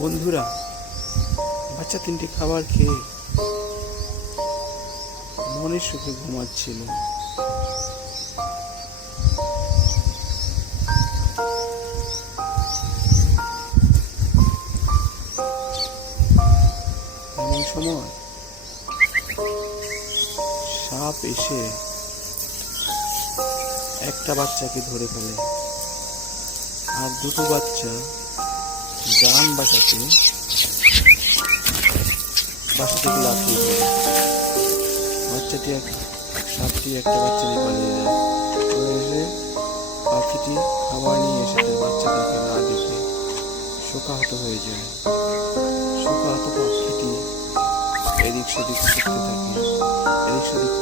বন্ধুরা, বাচ্চা তিনটে খাবার খেয়ে মনের সুখে ঘুমাচ্ছিল। এমন সময় সাপ এসে একটা বাচ্চাকে ধরে ফেলে, আর দুটো বাচ্চা গান বাসাতে বাসা থেকে লাফিয়ে বাচ্চাটি এক সাপটি একটা বাচ্চা নিয়ে পালিয়ে যায়। এসে পাখিটি খাবার নিয়ে এসে তার বাচ্চাটাকে না দেখে শোকাহত হয়ে যায়। শোকাহত পাখিটি এদিক সেদিক ছুটতে থাকে, এদিক সেদিক